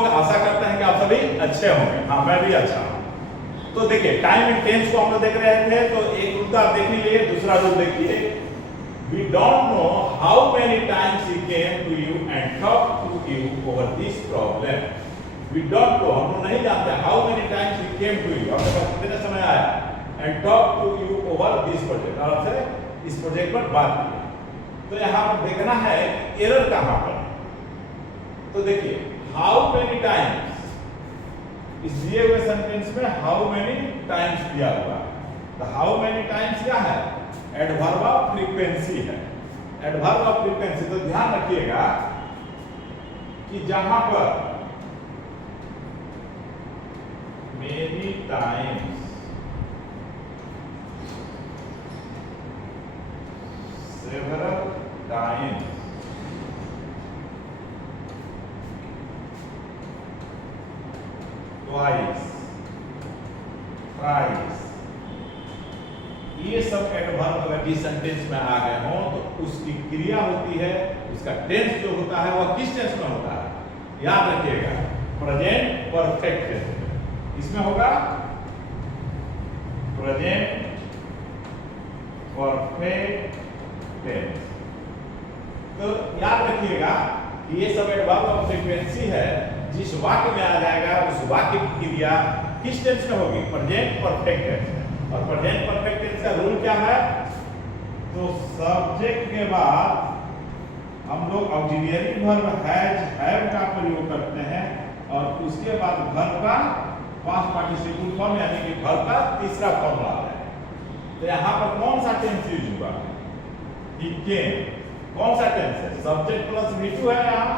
लोग आशा करते हैं कि आप सभी अच्छे होंगे। हाँ, मैं भी अच्छा हूँ। तो देखिए, टाइम एंड टेंस को हम लोग देख रहे थे, तो एक रूल आप देख लीजिए, दूसरा रूल देखिए। We don't know how many times he came to you and talked to you over this problem. We don't know, हम लोग नहीं जानते how many times he came to you, आपके पास कितने समय आया and talked to you over this project, और आपसे इस प्रोजेक्ट पर बात की। तो यहाँ पर देखना है एरर कहाँ पर। तो देखिए, how many times, इस दिए हुए सेंटेंस में how many times दिया हुआ है, तो how many times क्या है, एडवर्ब ऑफ फ्रीक्वेंसी है। एडवर्ब ऑफ फ्रीक्वेंसी, तो ध्यान रखिएगा कि जहां पर many times, several times, twice, thrice, ये सब एडवर्ब अगर जिस सेंटेंस में आ गए हो तो उसकी क्रिया होती है, उसका टेंस जो होता है वह किस टेंस में होता है, याद रखिएगा, प्रेजेंट परफेक्ट टेंस। इसमें होगा प्रेजेंट परफेक्ट टेंस। तो याद रखिएगा कि ये सब एडवर्ब ऑफ फ्रीक्वेंसी है, जिस वाक्य में आ जाएगा उस वाक्य की क्रिया किस टेंस में होगी, प्रेजेंट परफेक्ट टेंस। और प्रेजेंट परफेक्ट टेंस का रूल क्या है, तो सब्जेक्ट के बाद हम लोग ऑक्सिलियरी वर्ब हैज, हैव का प्रयोग करते हैं, और उसके बाद वर्ब का पास्ट पार्टिसिपल फॉर्म यानी कि वर्ब का तीसरा फॉर्म आता है। तो यहाँ पर कौन सा टेंस यूज हुआ, ही केम, कौन सा टेंस है, सब्जेक्ट प्लस V2 है। यहाँ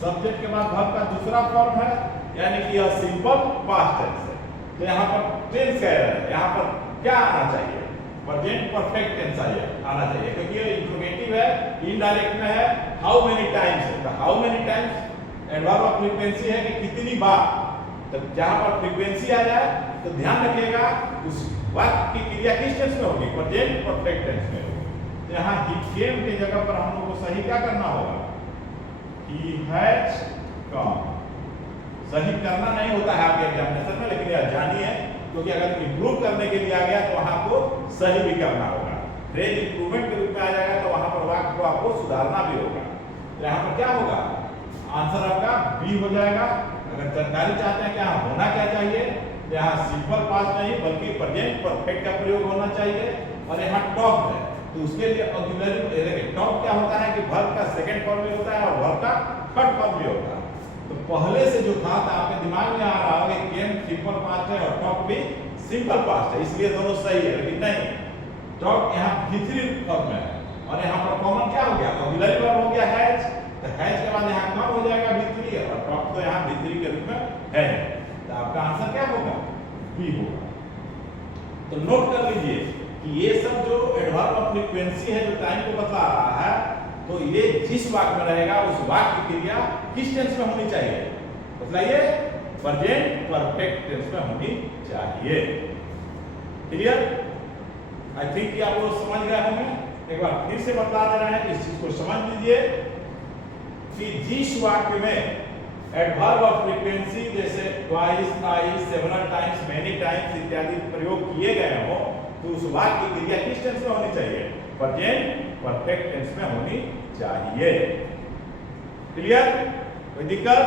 सब्जेक्ट के बाद वर्ब का दूसरा फॉर्म है, यानी कि यह सिंपल पास्ट टेंस है। तो यहाँ पर टेंस कह रहे हैं, यहाँ पर क्या आना चाहिए, प्रेजेंट परफेक्ट टेंस आना चाहिए, क्योंकि ये इंट्रोगेटिव है, इनडायरेक्ट में है, हाउ मेनी टाइम्स है। तो how many times adverb of frequency है कि कितनी बार। तो जहां पर फ्रीक्वेंसी आ जाए तो ध्यान रखिएगा उस वाक्य की क्रिया किस टेंस में होगी, प्रेजेंट परफेक्ट टेंस में होगी। तो यहाँ ही केम की जगह पर हम लोग को सही क्या करना होगा, ही हैज कम। सही करना नहीं होता है आपके एग्जामिनेशन में, लेकिन यह जानिए, क्योंकि अगर इंप्रूव करने के लिए आ गया तो वहां को सही भी करना होगा। फ्रेज इंप्रूवमेंट के रूप में आ जाएगा तो वहां पर वाक्य को आपको सुधारना भी होगा। तो यहाँ पर क्या होगा, आंसर आपका बी हो जाएगा। अगर जानकारी चाहते हैं कि यहाँ होना क्या चाहिए, तो यहाँ सिंपल पास्ट नहीं बल्कि प्रेजेंट परफेक्ट का प्रयोग होना चाहिए। और यहाँ टॉक है, तो उसके लिए ऑक्सिलरी, देखिए टॉक क्या होता है कि वर्ब का सेकंड फॉर्म भी होता है और वर्ब का थर्ड फॉर्म भी होता है। तो पहले से जो था तो आपके दिमाग में आ रहा होगा कि केम सिंपल पास्ट है और टॉक भी सिंपल पास्ट है, इसलिए दोनों सही है। लेकिन नहीं, टॉक यहाँ V3 फॉर्म में है, और यहाँ पर कॉमन क्या हो गया, ऑक्सिलरी वर्ब हो गया हैज। तो हैज के बाद यहाँ कम हो जाएगा V3, और टॉक तो यहाँ V3 के रूप में है। तो आपका आंसर क्या होगा, बी होगा। तो नोट कर लीजिए कि ये सब जो एडवर्ब ऑफ फ्रीक्वेंसी है, जो टाइम को बता रहा है, तो ये जिस वाक्य में रहेगा उस वाक्य की क्रिया किस टेंस में होनी चाहिए, बताइए, प्रेजेंट परफेक्ट टेंस में होनी चाहिए। क्लियर? आई थिंक कि आप लोग समझ गए होंगे। एक बार फिर से बता दे रहे हैं, इस चीज को समझ लीजिए कि जिस वाक्य में एडवर्ब ऑफ फ्रीक्वेंसी जैसे twice, thrice, several times, many times इत्यादि प्रयोग किए गए हो, तो उस वाक्य की क्रिया किस टेंस में होनी चाहिए, प्रेजेंट परफेक्ट टेंस में होनी चाहिए। क्लियर? कोई दिक्कत?